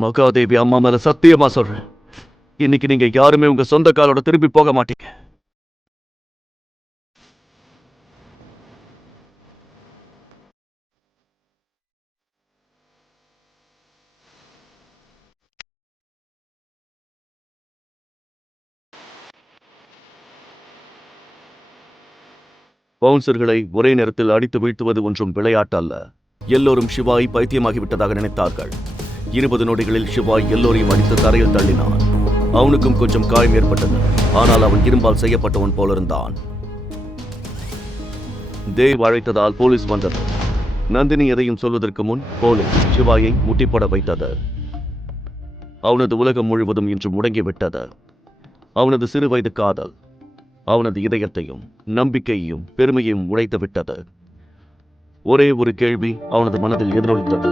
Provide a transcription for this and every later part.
மகாதேவி அம்மா மேல சத்தியமா சொல்றேன், இன்னைக்கு நீங்க யாருமே உங்க சொந்த காலோட திரும்பி போக மாட்டீங்க. பவுன்சர்களை ஒரே நேரத்தில் அடித்து வீழ்த்துவது ஒன்றும் விளையாட்டு அல்ல. எல்லோரும் சிவாய் பைத்தியமாகிவிட்டதாக நினைத்தார்கள். 20 நொடிகளில் சிவாய் எல்லோரையும் அடித்து தரையில் தள்ளினான். அவனுக்கும் கொஞ்சம் காயம் ஏற்பட்டது. ஆனால் அவன் இரும்பால் செய்யப்பட்டவன் போலிருந்தான். தேவ் அழைத்ததால் போலீஸ் வந்தது. நந்தினி எதையும் சொல்வதற்கு முன் போலீஸ் சிவாயை முட்டிப்பட வைத்தது. அவனது உலகம் முழுவதும் இன்று முடங்கிவிட்டது. அவனது சிறுவயது காதல் அவனது இதயத்தையும் நம்பிக்கையையும் பெருமையையும் உடைத்து விட்டது. ஒரே ஒரு கேள்வி அவனது மனதில் எதிரொலித்தது.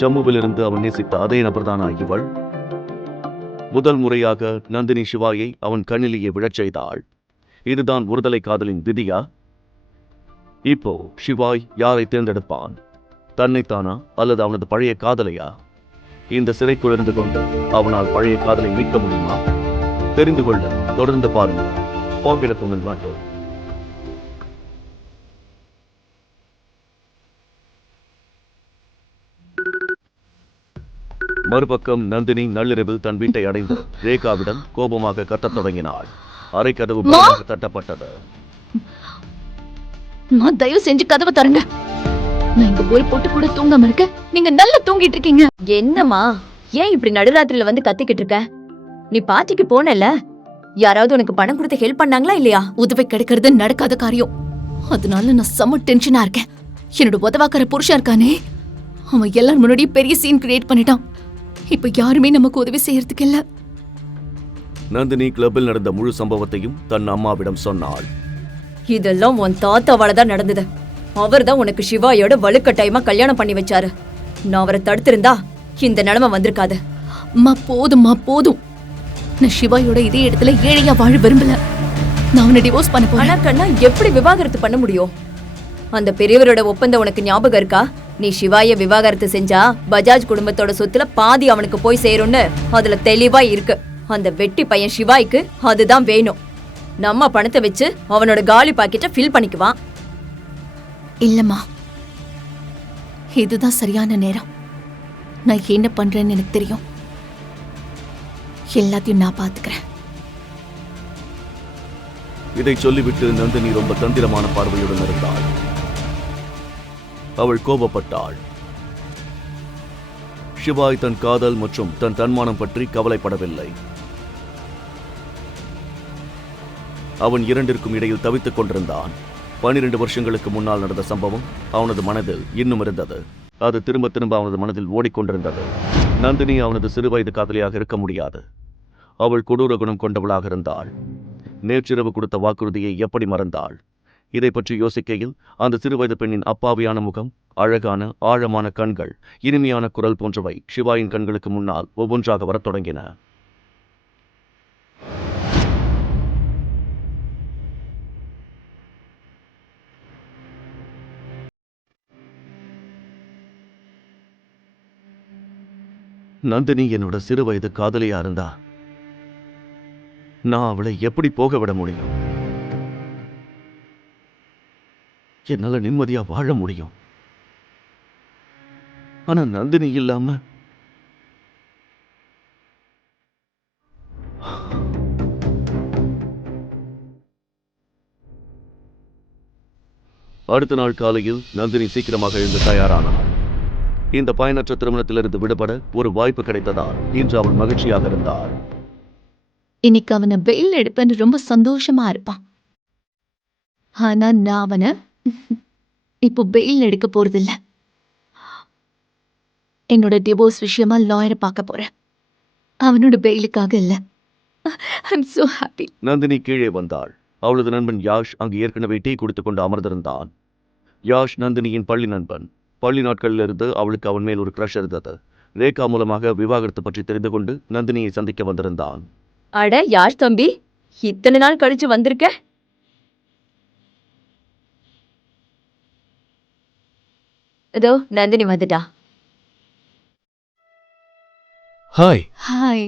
ஜம்முவிலிருந்து அவன் நேசித்த அதே நபர்தானா இவள்? முதல் முறையாக நந்தினி சிவாயை அவன் கண்ணிலேயே விழச் செய்தாள். இதுதான் ஒருதலை காதலின் விதியா? இப்போ சிவாய் யாரை தேர்ந்தெடுப்பான்? தன்னைத்தானா அல்லது அவனது பழைய காதலையா? இந்த சிறைக்குள்ளிருந்து கொண்டு அவனால் பழைய காதலை மீட்க முடியுமா? தெரிந்து கொள்ள தொடர்ந்து பாருங்கள். மறுபக்கம் நந்தினி நள்ளிரவில் தன் வீட்டை அடைந்து ரேகாவிடம் கோபமாக கத்தத் தொடங்கினாள். அரை கதவு தட்டப்பட்டது. தயவு செஞ்சு கதவை தரங்க. நான் இங்க ஒரு பொட்டு கூட தூங்காம இருக்க, நீங்க நல்லா தூங்கிட்டு இருக்கீங்க. என்னம்மா, ஏன் இப்படி நடுராத்திரில வந்து கத்திக்கிட்டு இருக்க? நீ பாட்டிக்கு போனல, யாராவது உனக்கு பணம் கொடுத்து ஹெல்ப் பண்ணாங்களா இல்லையா? உதவி கிடைக்கிறது நடக்காத காரியம். அதனால நான் செம்ம டென்ஷனா இருக்கேன். என்னோட உதவாக்கார புருஷன் இருக்கானே, அவன் எல்லாரும் முன்னாடியும் பெரிய சீன் கிரியேட் பண்ணிட்டான். இப்ப யாருமே நமக்கு உதவி செய்யறதுக்கு இல்ல. நந்தினி கிளப்பில் நடந்த முழு சம்பவத்தையும் தன் அம்மாவிடம் சொன்னாள். இதெல்லாம் உன் தாத்தாவால தான் நடந்தது. அவர் தான் உனக்கு சிவாயோட வலுக்கட்டாயமா கல்யாணம் பண்ணி வச்சாரு. நான் அவரை தடுத்திருந்தா இந்த நிலைமை வந்திருக்காது. அம்மா போதும்மா போதும். நான் சிவாயோட இதே இடத்துல ஏழையா வாழ விரும்பல. நான் அவனை டிவோர்ஸ் பண்ண போறேன். ஆனா கண்ணா, எப்படி விவாகரத்து பண்ண முடியும்? அந்த பெரியவரோட ஒப்பந்தம் உனக்கு ஞாபகம் இருக்கா? நீ சிவாய விவாகரத்து செஞ்சா பஜாஜ் குடும்பத்தோட சொத்துல பாதி அவனுக்கு போய் சேரும்னு அதுல தெளிவா இருக்கு. அந்த வெட்டி பையன் சிவாய்க்கு அதுதான் வேணும். நம்ம பணத்தை வச்சு அவனோட காலி பாக்கெட்டை ஃபில் பண்ணிக்குவான். இல்லம்மா, இதுதான் சரியான நேரம். நான் என்ன பண்றேன்னு எனக்கு தெரியும். எல்லாத்தையும் நான் பாத்துக்கிறேன். இதை சொல்லிவிட்டு நந்தினி ரொம்ப தந்திரமான பார்வையுடன் இருந்தாள். அவள் கோபப்பட்டாள். சிவாய் தன் காதல் மற்றும் தன் தன்மானம் பற்றி கவலைப்படவில்லை. அவன் இரண்டிற்கும் இடையில் தவித்துக் கொண்டிருந்தான். 12 வருஷங்களுக்கு முன்னால் நடந்த சம்பவம் அவனது மனதில் இன்னும் இருந்தது. அது திரும்ப திரும்ப அவனது மனதில் ஓடிக்கொண்டிருந்தது. நந்தினி அவனது சிறுவயது காதலியாக இருக்க முடியாது. அவள் கொடூர குணம் கொண்டவளாக இருந்தாள். நேற்றிரவு கொடுத்த வாக்குறுதியை எப்படி மறந்தாள்? இதை பற்றி யோசிக்கையில் அந்த சிறுவயது பெண்ணின் அப்பாவியான முகம், அழகான ஆழமான கண்கள், இனிமையான குரல் போன்றவை சிவாயின் கண்களுக்கு முன்னால் ஒவ்வொன்றாக வரத் தொடங்கின. நந்தினி என்னோட சிறுவயது காதலியா இருந்தா நான் அவளை எப்படி போக விட முடியும்? என்னால நிம்மதியா வாழ முடியும். ஆனா நந்தினி இல்லாம அடுத்த நாள் காலையில் நந்தினி சீக்கிரமாக எழுந்து தயாரானாள். இந்த பயனற்ற திருமணத்திலிருந்து விடுபட ஒரு வாய்ப்பு கிடைத்ததால் இன்று அவள் மகிழ்ச்சியாக இருந்தாள். இன்னைக்கு அவனை பெயில் எடுப்பேன்னு ரொம்ப சந்தோஷமா இருப்பான். ஆனா நான் அவனை இப்போ பெயில் எடுக்க போறது இல்ல. என்னோட டிவோர்ஸ் விஷயமா லாயரை பார்க்க போறேன். அவனோட பெயிலுக்காக இல்ல. I'm so happy. நந்தினி கீழே வந்தாள். அவளது நண்பன் யாஷ் அங்கு ஏற்கனவே டீ குடித்துக் கொண்டு அமர்ந்திருந்தான். யாஷ் நந்தினியின் பள்ளி நண்பன். பள்ளி நாட்களிலிருந்து அவளுக்கு அவன் மேல் ஒரு கிரஷ் இருந்தது. ரேகா மூலமாக விவாகரத்து பற்றி தெரிந்து கொண்டு நந்தினியை சந்திக்க வந்திருந்தான். அட யாஷ் தம்பி, இத்தனை நாள் கழிச்சு வந்திருக்க? இதோ நந்தினி வந்துட்டா. ஹாய். ஹாய்.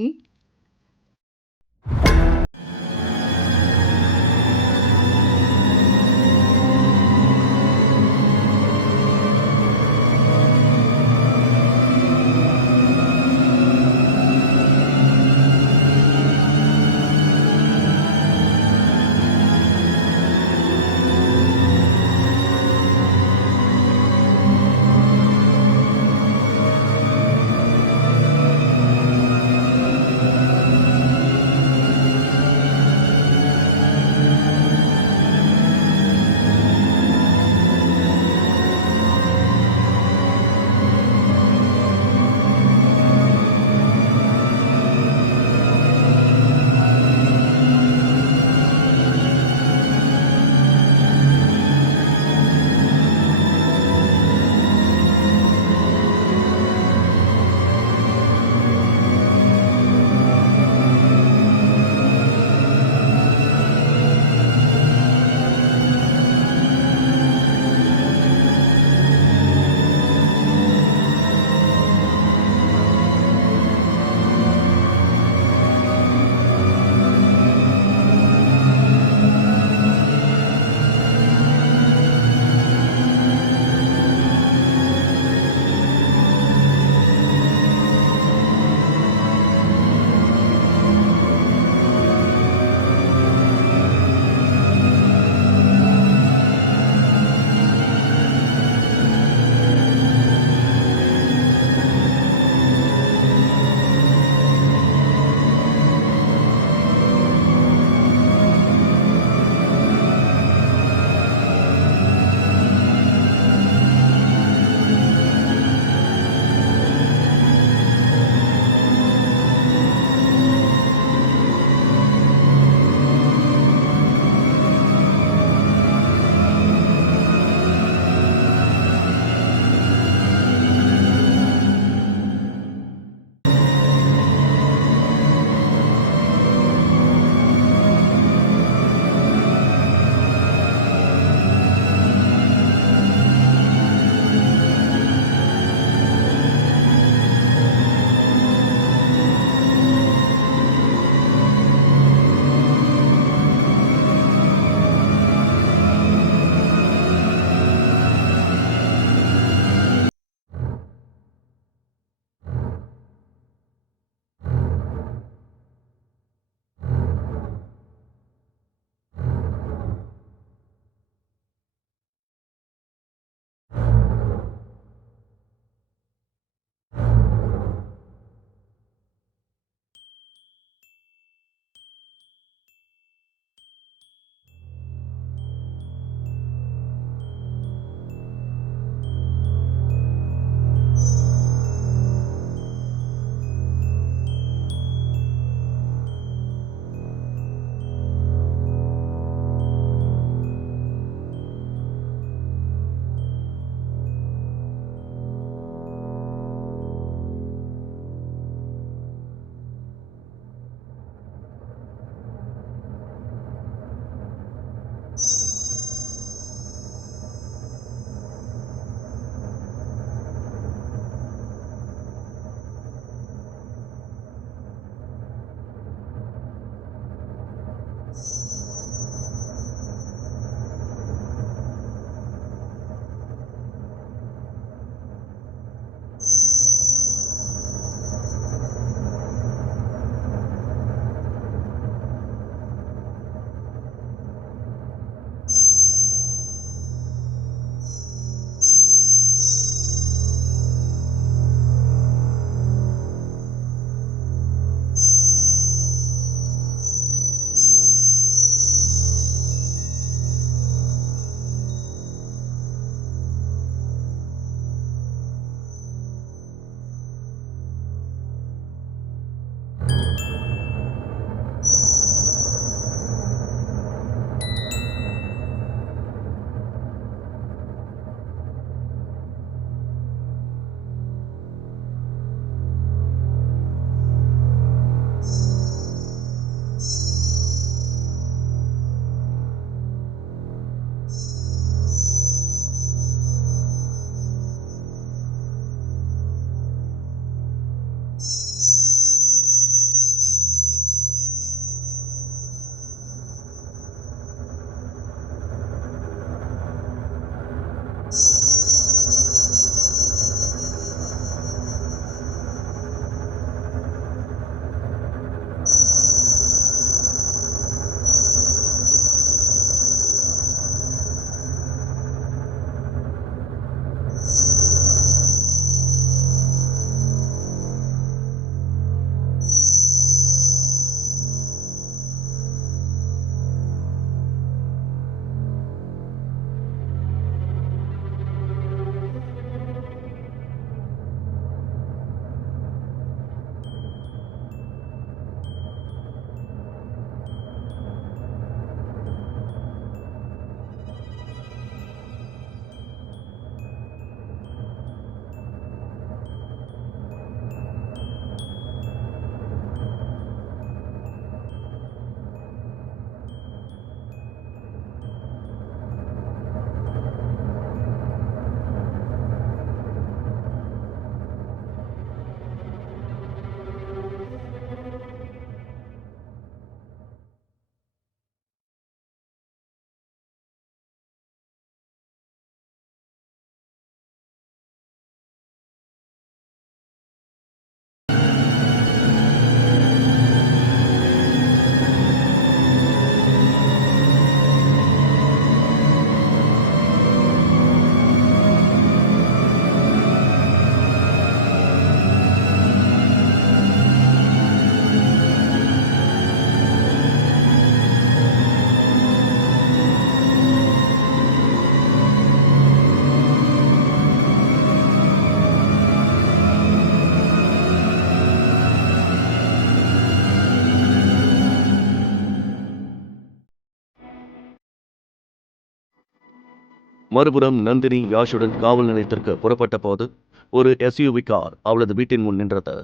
மறுபுறம் நந்தினி யாஷுடன் காவல் நிலையத்திற்கு புறப்பட்ட போது ஒரு எஸ்யூவி கார் அவளது வீட்டின் முன் நின்றது.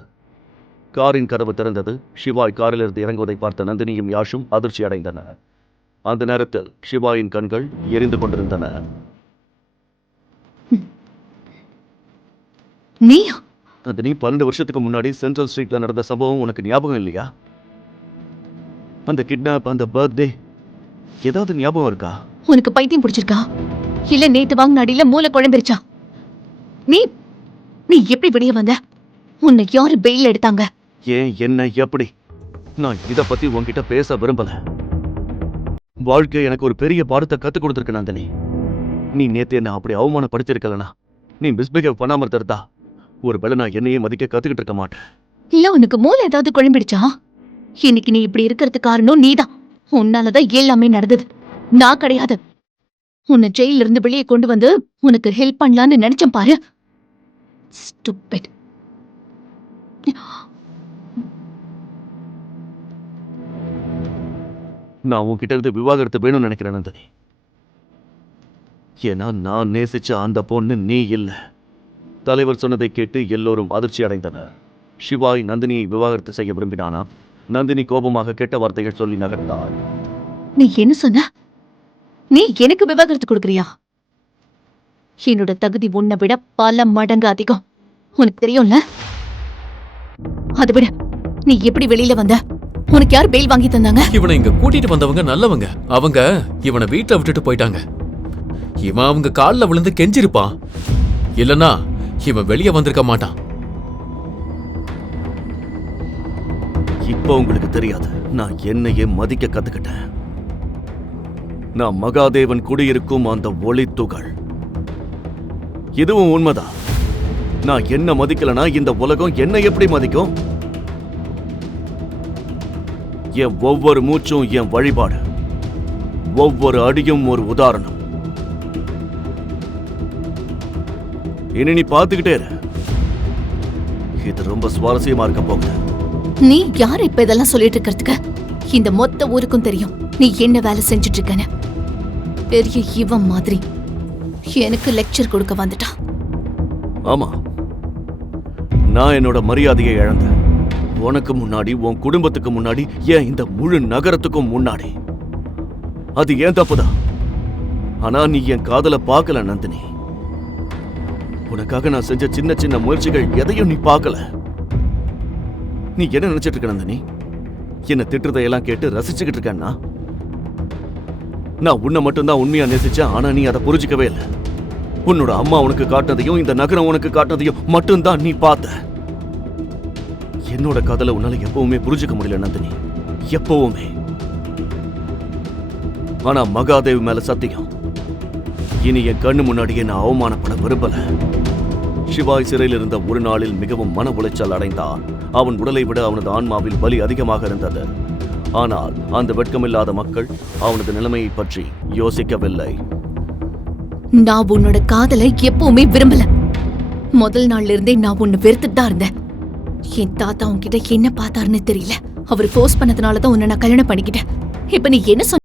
காரின் கதவு திறந்தது. சிவாய் காரிலிருந்து இறங்குவதை பார்த்த நந்தினியும் யாஷும் அதிர்ச்சி அடைந்தனர். அந்த நேரத்தில் சிவாயின் கண்கள் எரிந்து கொண்டிருந்தன. நீயா? நந்தினி, 12 வருஷத்துக்கு முன்னாடி சென்ட்ரல் ஸ்ட்ரீட்ல நடந்த சம்பவம் உனக்கு ஞாபகம் இல்லையா? அந்த கிட்னாப், அந்த பர்த்டே, ஏதாவது ஞாபகம் இருக்கா? உனக்கு பைத்தியம் பிடிச்சிருக்கா? இல்ல நேத்து வாங்கின அடியில மூளை குழம்பிருச்சா? நீ நீ எப்படி வெளியே வந்த? உன்னை யாரு பெயில் எடுத்தாங்க? ஏன், என்ன, எப்படி? நான் இத பத்தி உன்கிட்ட பேச விரும்பல. வாழ்க்கை எனக்கு ஒரு பெரிய பாடத்தை கத்துக் கொடுத்திருக்கு நந்தினி. நீ நேத்து என்ன அப்படி அவமானப்படுத்திருக்கலனா, நீ மிஸ்பிஹேவ் பண்ணாம இருந்திருந்தா ஒருவேளை நான் என்னையே மதிக்க கத்துக்கிட்டு இருக்க மாட்டேன். இல்ல உனக்கு மூளை ஏதாவது குழம்பிடுச்சா? இன்னைக்கு நீ இப்படி இருக்கிறதுக்கு காரணம் நீதான். உன்னாலதான் எல்லாமே நடந்தது, நான் கிடையாது. உன்னை ஜெயில இருந்து வெளியே கொண்டு வந்து உனக்கு ஹெல்ப் பண்ணலான்னு நினைச்சேன் பாரு. Stupid. நான் உன்கிட்ட இருந்து விவாகரத்து வேணும்னு நினைக்கிறேன் நந்தினி. ஏன்னா நான் நேசிச்ச அந்த பொண்ணு நீ இல்ல. தலைவர் சொன்னதை கேட்டு எல்லோரும் அதிர்ச்சி அடைந்தனர். சிவாய் நந்தினியை விவாகரத்து செய்ய விரும்பினானா? நந்தினி கோபமாக கெட்ட வார்த்தைகள் சொல்லி நகர்ந்தாள். நீ என்ன சொன்ன? நீ எனக்கு விவாகரத்து கொடுக்கறியா? என்னோட தகுதி உன்னை விட பல மடங்கு அதிகம், உனக்கு தெரியும்ல. அதை விட நீ எப்படி வெளியில வந்த? உனக்கு யார் பெயில் வாங்கி தந்தாங்க? இவனை இங்க கூட்டிட்டு வந்தவங்க நல்லவங்க. அவங்க இவனை வீட்டுல விட்டுட்டு போயிட்டாங்க. இவன் அவங்க கால்ல விழுந்து கெஞ்சிருப்பான். இல்லனா இவன் வெளியே வந்திருக்க மாட்டான். இப்போ உங்களுக்கு தெரியாது, நான் என்னையே மதிக்க கத்துக்கிட்டேன். நான் மகாதேவன் குடியிருக்கும் அந்த ஒளி துகள். இதுவும் உண்மைதான். நான் என்ன மதிக்கலனா இந்த உலகம் என்ன எப்படி மதிக்கும்? என் ஒவ்வொரு மூச்சும் என் வழிபாடு, ஒவ்வொரு அடியும் ஒரு உதாரணம். இனி நீ பார்த்துக்கிட்டே இரு. இது ரொம்ப சுவாரஸ்யமா இருக்க போகுது. நீ யார் இப்ப இதெல்லாம் சொல்லிட்டு இருக்கிறதுக்கு? இந்த மொத்த ஊருக்கும் தெரியும் நீ என்ன வேலை செஞ்சுட்டு இருக்கன்னு. பெரிய இவன் மாதிரி எனக்கு லெக்சர் கொடுக்க வந்துட்டா. ஆமா, நான் என்னோட மரியாதையை இழந்தேன். உனக்கு முன்னாடி, உன் குடும்பத்துக்கு முன்னாடி, ஏன் இந்த முழு நகரத்துக்கும் முன்னாடி. அது ஏன் தப்புதான். ஆனா நீ என் காதல பார்க்கல நந்தினி. உனக்காக நான் செஞ்ச சின்ன சின்ன முயற்சிகள் எதையும் நீ பார்க்கல. நீ என்ன நினைச்சிட்டு இருக்க நந்தினி? என்ன திட்டுறதையெல்லாம் கேட்டு ரசிச்சுக்கிட்டு இருக்கேன்னா? நான் உன்னை மட்டும்தான் உண்மையா நேசிச்சேன். ஆனா நீ அதை புரிஞ்சுக்கவே இல்லை. உன்னோட அம்மா உனக்கு காட்டினதையும் இந்த நகரம் உனக்கு காட்டினதையும் மட்டும்தான் நீ பார்த்த. என்னோட காதலை உன்னால எப்பவுமே புரிஞ்சுக்க முடியல நந்தினி, எப்பவுமே. ஆனா மகாதேவ் மேல சத்தியம், இனி என் கண்ணு முன்னாடியே நான் அவமானப்பட விரும்பல. சிவாய் சிறையில் இருந்த ஒரு நாளில் மிகவும் மன உளைச்சல் அடைந்தான். அவன் உடலை விட அவனது ஆன்மாவில் வலி அதிகமாக இருந்தது. ஆனால் அந்த வெட்கமில்லாத மக்கள் அவனது நிலைமையை பற்றி யோசிக்கவில்லை. நான் உன்னோட காதலை எப்பவுமே விரும்பல. முதல் நாள்ல இருந்தே நான் உன்னை வெறுத்துட்டு தான் இருந்தேன். என் தாத்தா உன்கிட்ட என்ன பார்த்தாருன்னு தெரியல. அவர் ஃபோர்ஸ் பண்ணதுனாலதான் உன்னை நான் கல்யாணம் பண்ணிக்கிட்டேன். இப்ப நீ என்ன சொன்ன?